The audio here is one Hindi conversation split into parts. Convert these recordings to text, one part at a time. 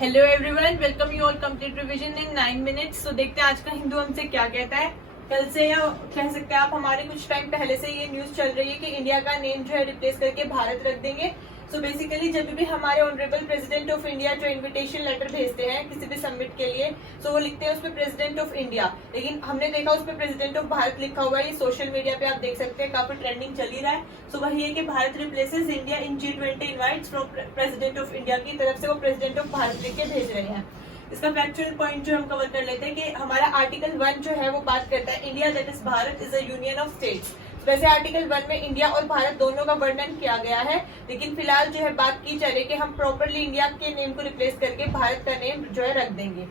Hello everyone, welcome you all complete revision in 9 minutes. तो देखते हैं आज का हिंदू हमसे क्या कहता है। कल से या कह सकते हैं आप, हमारे कुछ टाइम पहले से ये न्यूज चल रही है कि इंडिया का नेम जो है रिप्लेस करके भारत रख देंगे। सो बेसिकली जब भी हमारे ऑनरेबल प्रेसिडेंट ऑफ इंडिया जो इनविटेशन लेटर भेजते हैं किसी भी समिट के लिए, सो वो लिखते हैं उसमें प्रेसिडेंट ऑफ इंडिया, लेकिन हमने देखा उसमें प्रेसिडेंट ऑफ भारत लिखा हुआ है। ये सोशल मीडिया पे आप देख सकते हैं, काफी ट्रेंडिंग चल ही रहा है। सो वही है कि Bharat replaces India in G20 invites from president of India की तरफ से वो प्रेसिडेंट ऑफ भारत लिख के भेज रहे हैं। इसका फैक्चुअल पॉइंट जो हम कवर कर लेते हैं कि हमारा आर्टिकल 1 जो है वो बात करता है India that is Bharat is a union of states. वैसे आर्टिकल 1 में इंडिया और भारत दोनों का वर्णन किया गया है, लेकिन फिलहाल जो है बात की जा रही है कि हम प्रॉपरली इंडिया के नेम को रिप्लेस करके भारत का नेम जो है रख देंगे।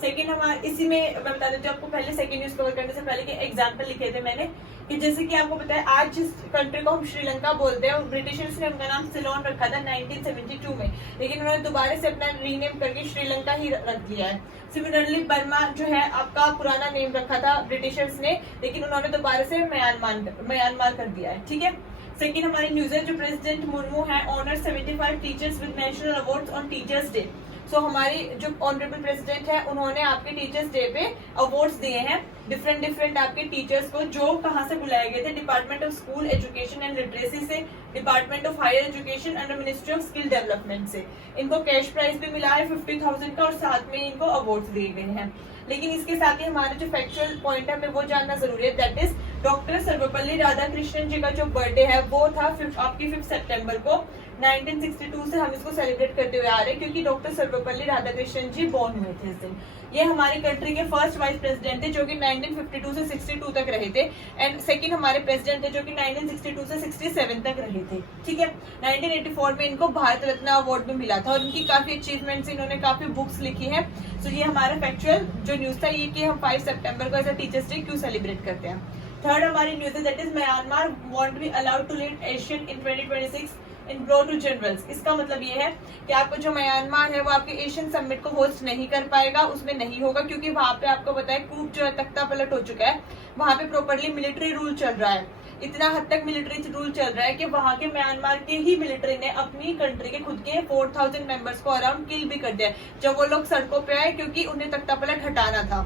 सेकंड हमारे इसी में मैं बता देती हूँ आपको, पहले सेकंड न्यूज कवर करने से पहले के एग्जाम्पल लिखे थे मैंने कि जैसे कि आपको पता है आज जिस कंट्री को हम श्रीलंका बोलते हैं, ब्रिटिशर्स ने उनका नाम सिलोन रखा था 1972 में, लेकिन उन्होंने दोबारा से अपना रीनेम करके श्रीलंका ही रख दिया है। सिमिलरली बर्मा जो है आपका पुराना नेम रखा था ब्रिटिशर्स ने, लेकिन उन्होंने दोबारा से म्यांमार कर दिया है। ठीक है। सेकंड हमारी न्यूज है, जो प्रेसिडेंट मुर्मू है honour 75 teachers with national awards on teachers day. So हमारी जो ऑनरेबल प्रेसिडेंट है उन्होंने आपके टीचर्स डे पे अवार्ड्स दिए हैं डिफरेंट आपके टीचर्स को, जो कहाँ से बुलाए गए थे, department of school education and literacy से, department of higher education under ministry of skill development से। इनको कैश प्राइज भी मिला है 50,000 का और साथ में इनको अवार्ड्स दिए गए हैं। लेकिन इसके साथ ही हमारा जो फैक्चुअल पॉइंट है हमें वो जानना जरूरी है, that is doctor Sarvepalli Radhakrishnan ji का जो बर्थडे है वो था आपकी 5 सितंबर को 1962 से हम इसको सेलिब्रेट करते हुए आ रहे हैं, क्योंकि डॉक्टर सर्वपल्ली राधाकृष्णन जी बॉर्न हुए थे इस दिन। ये हमारी कंट्री के फर्स्ट वाइस प्रेसिडेंट थे जो कि 1952 से 62 तक रहे थे, एंड सेकंड हमारे प्रेसिडेंट थे जो कि 1962 से 67 तक रहे थे। ठीक है। 1984 में इनको भारत रत्न अवार्ड भी मिला था और इनकी काफी अचीवमेंट्स, इन्होंने काफी बुक्स लिखी है। सो ये हमारा फैक्चुअल जो न्यूज था ये कि हम 5 सितंबर को एज अ टीचर्स डे क्यों सेलिब्रेट करते हैं। थर्ड हमारी न्यूज है, that is Myanmar won't be allowed to lead ASEAN in 2026 in blow to generals. इसका मतलब ये है कि आपको जो म्यांमार है वो आपके एशियन समिट को होस्ट नहीं कर पाएगा, उसमें नहीं होगा, क्योंकि वहां पे आपको पता है कूप जो है तख्ता पलट हो चुका है, वहां पे प्रॉपरली मिलिट्री रूल चल रहा है। इतना हद तक मिलिट्री रूल चल रहा है कि वहां के म्यांमार के ही मिलिट्री ने अपनी कंट्री के खुद के 4000 मेंबर्स को अराउंड किल भी कर दिया जब वो लोग सड़कों पे आए, क्योंकि उन्हें तख्ता पलट हटाना था।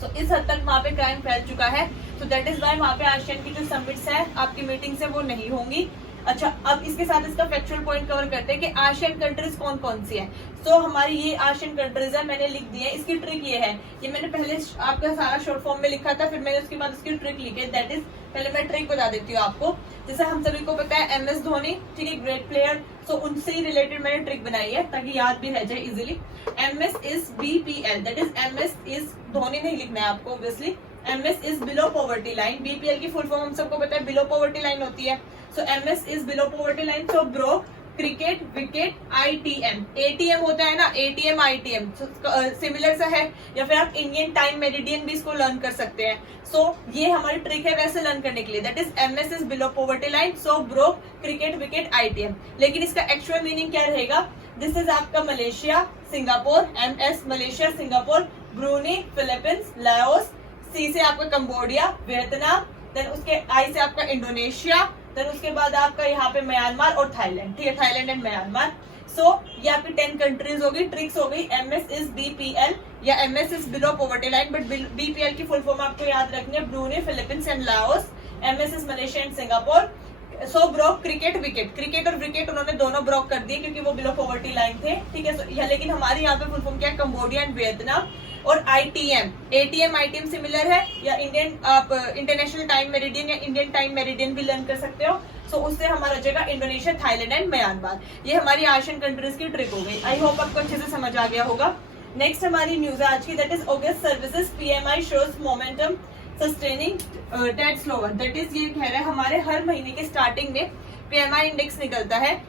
सो इस हद तक वहां पे क्राइम फैल चुका है। सो दैट इज वाई वहां पे आसियान की जो समिट्स है आपकी मीटिंग्स है वो नहीं होंगी। अच्छा, अब इसके साथ इसका फैक्चुअल पॉइंट कवर करते हैं कि आशियन कंट्रीज कौन कौन सी है। तो हमारी ये आशियन कंट्रीज है, मैंने लिख दी है। इसकी ट्रिक ये है, ये मैंने पहले आपका सारा शॉर्ट फॉर्म में लिखा था, फिर मैंने उसके बाद उसकी ट्रिक लिखी है। दैट इज, पहले मैं ट्रिक बता देती हूँ आपको। जैसे हम सभी को पता है MS धोनी, ठीक है, ग्रेट प्लेयर। सो उनसे ही रिलेटेड मैंने ट्रिक बनाई है ताकि याद भी रह जाए easily. MS is BPL, that is MS is Dhoni नहीं लिखना है आपको obviously. MS is below poverty line. BPL की फुल फॉर्म हम सबको पता है, बिलो पॉवर्टी लाइन होती है। सो MS is below poverty line. So bro, cricket, wicket, ITM। ATM होता है ना, ATM ITM सिमिलर सा है, या फिर आप इंडियन टाइम मेरिडियन भी इसको लर्न कर सकते हैं। सो ये हमारी ट्रिक है वैसे लर्न करने के लिए, that is MS is below poverty line. So bro, cricket, wicket, ITM। लेकिन इसका एक्चुअल मीनिंग क्या रहेगा, दिस इज आपका Malaysia, Singapore, MS Malaysia, Singapore, Bruny, Philippines, Laos, C से आपका कंबोडिया, वियतनाम, देन उसके I से आपका इंडोनेशिया, देन उसके बाद आपका यहाँ पे म्यांमार और थाईलैंड। ठीक है, थाईलैंड एंड म्यांमार। सो ये आपकी 10 कंट्रीज होगी। ट्रिक्स हो गई, MS इज BPL या MS is below poverty line, but BPL की फुल फॉर्म आपको याद रखनी है, Bruny, Philippines and Laos. MS is Malaysia and Singapore. So broke, cricket, wicket. Cricket और विकेट उन्होंने दोनों ब्रोक कर दिए क्योंकि वो बिलो पॉवर्टी लाइन थे। ठीक है, लेकिन हमारे यहाँ पे फुल फॉर्म क्या है, कंबोडिया एंड वियतनाम। और ITM, ATM ITM सिमिलर है, या इंडियन आप इंटरनेशनल टाइम मेरिडियन या इंडियन टाइम मेरिडियन भी लर्न कर सकते हो। सो उससे हमारा जगह इंडोनेशिया, थाईलैंड एंड म्यांमार। ये हमारी एशियन कंट्रीज की ट्रिक हो गई। आई होप आपको अच्छे से समझ आ गया होगा। नेक्स्ट हमारी न्यूज है आज की, that is August services PMI shows momentum sustaining date slower. That is, ये कह रहा है हमारे हर महीने के स्टार्टिंग में PMI इंडेक्स निकलता है,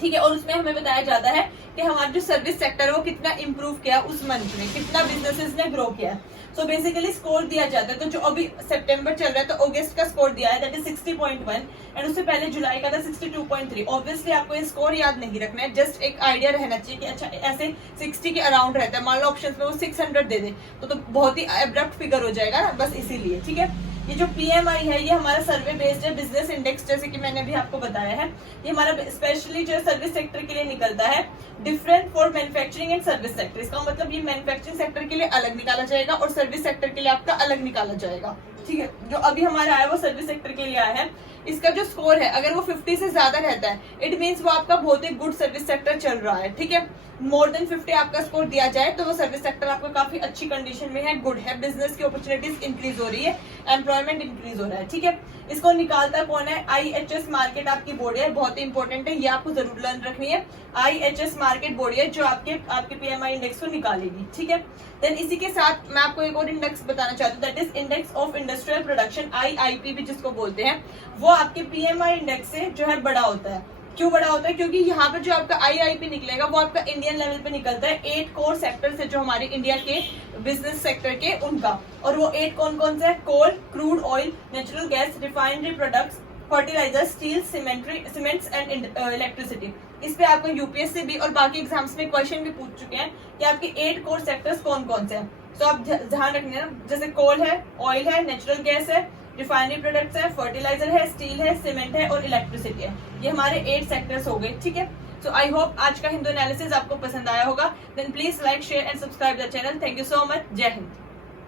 ठीक है, और उसमें हमें बताया जाता है कि हमारा जो सर्विस सेक्टर है वो कितना इंप्रूव किया उस मंथ में, कितना बिजनेसेस ने ग्रो किया। सो बेसिकली स्कोर दिया जाता है। तो जो अभी सितंबर चल रहा है तो अगस्त का स्कोर दिया है, दैट इज 60.1, एंड उससे पहले जुलाई का था 62.3। ऑब्वियसली आपको ये स्कोर याद नहीं रखना है, जस्ट एक आइडिया रहना चाहिए कि अच्छा ऐसे 60 के अराउंड रहता है। मान लो ऑप्शन में वो 600 दे दे तो बहुत ही एब्रप्ट फिगर हो जाएगा ना, बस इसीलिए। ठीक है, ये जो PMI है ये हमारा सर्वे बेस्ड है बिजनेस इंडेक्स, जैसे कि मैंने अभी आपको बताया है। ये हमारा स्पेशली जो सर्विस सेक्टर के लिए निकलता है, different for manufacturing and service sector. इसका मतलब ये मैन्युफैक्चरिंग सेक्टर के लिए अलग निकाला जाएगा और सर्विस सेक्टर के लिए आपका अलग निकाला जाएगा। ठीक है, जो अभी हमारा आया वो सर्विस सेक्टर के लिए आया है। इसका जो स्कोर है अगर वो 50 से ज्यादा रहता है, इट मीन्स वो आपका बहुत ही गुड सर्विस सेक्टर चल रहा है। ठीक है, मोर देन 50 आपका स्कोर दिया जाए तो वो सर्विस सेक्टर आपका काफी अच्छी कंडीशन में है, गुड है, बिजनेस की अपॉर्चुनिटीज इंक्रीज हो रही है, एम्प्लॉयमेंट इंक्रीज हो रहा है। ठीक है, इसको निकालता कौन है? IHS मार्केट आपकी बॉडी है, बहुत ही इंपॉर्टेंट है, ये आपको जरूर लर्न रखनी है। IHS मार्केट बॉडी है जो आपके PMI इंडेक्स को निकालेगी। ठीक है, देन इसी के साथ मैं आपको एक और इंडेक्स बताना चाहती हूँ, that is index of industrial production, IIP भी जिसको बोलते हैं। वो आपके PMI इंडेक्स से जो है बड़ा होता है। क्यों बड़ा होता है? क्योंकि यहाँ पर जो आपका IIP निकलेगा वो आपका इंडियन लेवल पे निकलता है 8 कोर सेक्टर से, जो हमारे इंडिया के बिजनेस सेक्टर के उनका। और वो 8 कौन कौन से है? Coal, crude oil, natural gas, refinery products, fertiliser, steel, cements and electricity. इस पे आपको UPSC भी और बाकी एग्जाम्स में क्वेश्चन भी पूछ चुके हैं कि आपके 8 कोर सेक्टर्स कौन कौन से हैं। तो आप ध्यान रखना है, जैसे कोल है, ऑयल है, नेचुरल गैस है, रिफाइनरी प्रोडक्ट्स है, फर्टिलाइजर है, स्टील है, सीमेंट है और इलेक्ट्रिसिटी है। ये हमारे 8 सेक्टर्स हो गए। ठीक है, सो आई होप आज का हिंदू एनालिसिस आपको पसंद आया होगा। Then please like, share and subscribe the channel. Thank you so much. जय हिंद।